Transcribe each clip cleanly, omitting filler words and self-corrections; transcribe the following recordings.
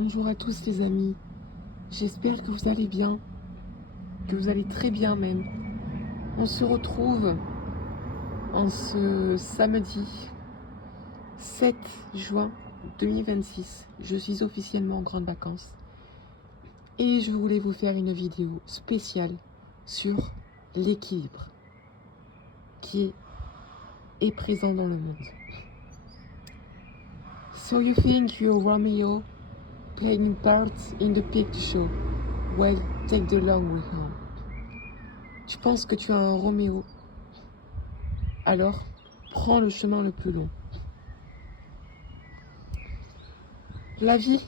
Bonjour à tous les amis, j'espère que vous allez bien, que vous allez très bien même. On se retrouve en ce samedi 7 juin 2026. Je suis officiellement en grandes vacances et je voulais vous faire une vidéo spéciale sur l'équilibre qui est présent dans le monde. So you think you're Romeo playing part in the picture show? Well, take the long way home. Tu penses que tu as un Roméo? Alors, prends le chemin le plus long. La vie,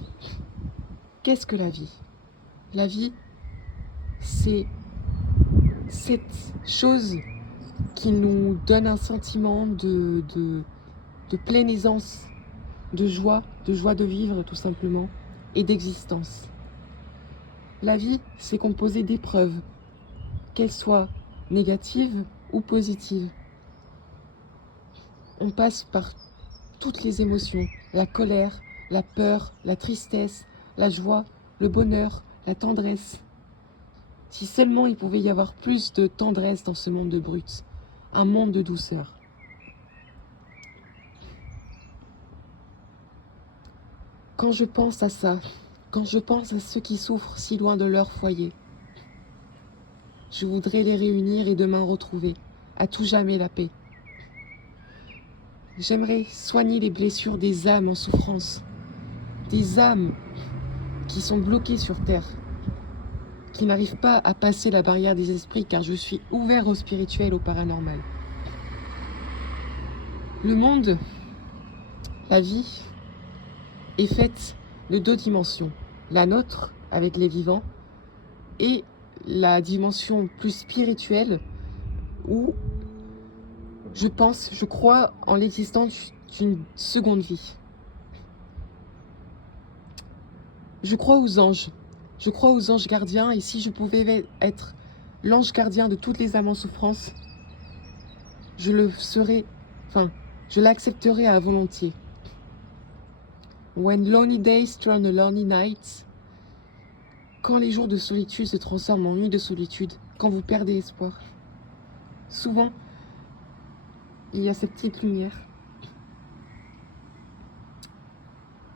qu'est-ce que la vie? La vie, c'est cette chose qui nous donne un sentiment de pleine aisance, de joie de vivre tout simplement, et d'existence. La vie, c'est composé d'épreuves, qu'elles soient négatives ou positives. On passe par toutes les émotions, la colère, la peur, la tristesse, la joie, le bonheur, la tendresse. Si seulement il pouvait y avoir plus de tendresse dans ce monde de brutes, un monde de douceur. Quand je pense à ça, quand je pense à ceux qui souffrent si loin de leur foyer, je voudrais les réunir et demain retrouver, à tout jamais, la paix. J'aimerais soigner les blessures des âmes en souffrance, des âmes qui sont bloquées sur terre, qui n'arrivent pas à passer la barrière des esprits, car je suis ouvert au spirituel, au paranormal. Le monde, la vie, est faite de deux dimensions. La nôtre, avec les vivants, et la dimension plus spirituelle, où je crois en l'existence d'une seconde vie. Je crois aux anges gardiens, et si je pouvais être l'ange gardien de toutes les âmes en souffrance, je le serais, je l'accepterais à volontiers. When lonely days turn to lonely nights, quand les jours de solitude se transforment en nuits de solitude, quand vous perdez espoir, souvent, il y a cette petite lumière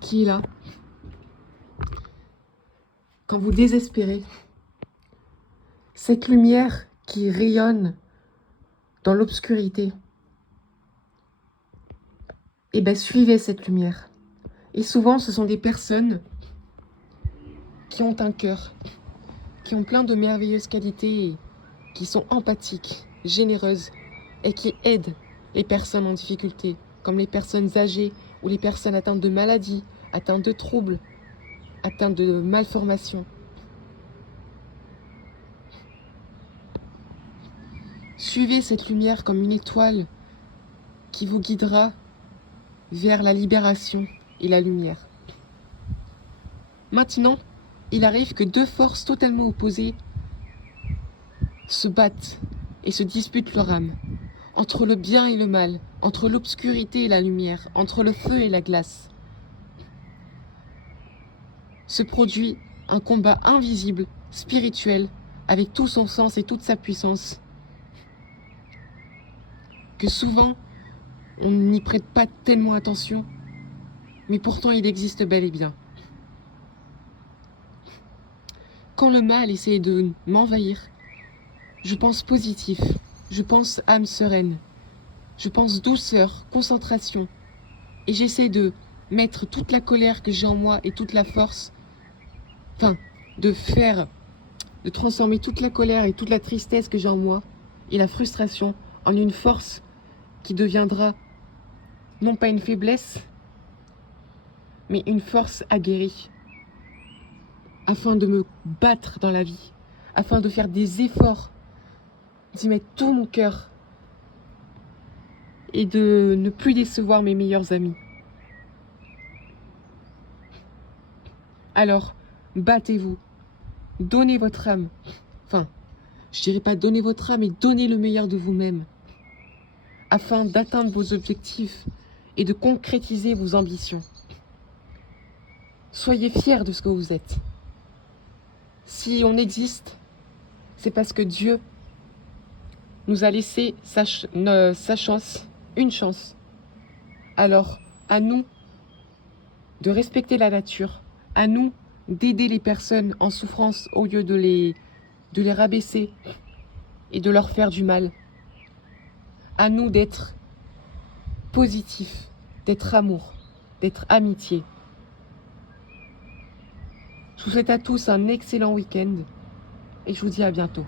qui est là. Quand vous désespérez, cette lumière qui rayonne dans l'obscurité, eh bien, suivez cette lumière. Et souvent, ce sont des personnes qui ont un cœur, qui ont plein de merveilleuses qualités, qui sont empathiques, généreuses et qui aident les personnes en difficulté, comme les personnes âgées ou les personnes atteintes de maladies, atteintes de troubles, atteintes de malformations. Suivez cette lumière comme une étoile qui vous guidera vers la libération et la lumière. Maintenant, il arrive que deux forces totalement opposées se battent et se disputent leur âme, entre le bien et le mal, entre l'obscurité et la lumière, entre le feu et la glace. Se produit un combat invisible, spirituel, avec tout son sens et toute sa puissance, que souvent on n'y prête pas tellement attention, mais pourtant il existe bel et bien. Quand le mal essaie de m'envahir, je pense positif, je pense âme sereine, je pense douceur, concentration, et j'essaie de mettre toute la colère que j'ai en moi et toute la force, de transformer toute la colère et toute la tristesse que j'ai en moi et la frustration en une force qui deviendra non pas une faiblesse, mais une force aguerrie, afin de me battre dans la vie, afin de faire des efforts, d'y mettre tout mon cœur et de ne plus décevoir mes meilleurs amis. Alors, battez-vous, donnez votre âme, je dirais pas donnez votre âme, mais donnez le meilleur de vous-même, afin d'atteindre vos objectifs et de concrétiser vos ambitions. Soyez fiers de ce que vous êtes. Si on existe, c'est parce que Dieu nous a laissé sa chance, une chance. Alors, à nous de respecter la nature, à nous d'aider les personnes en souffrance au lieu de les rabaisser et de leur faire du mal. À nous d'être positifs, d'être amour, d'être amitié. Je vous souhaite à tous un excellent week-end et je vous dis à bientôt.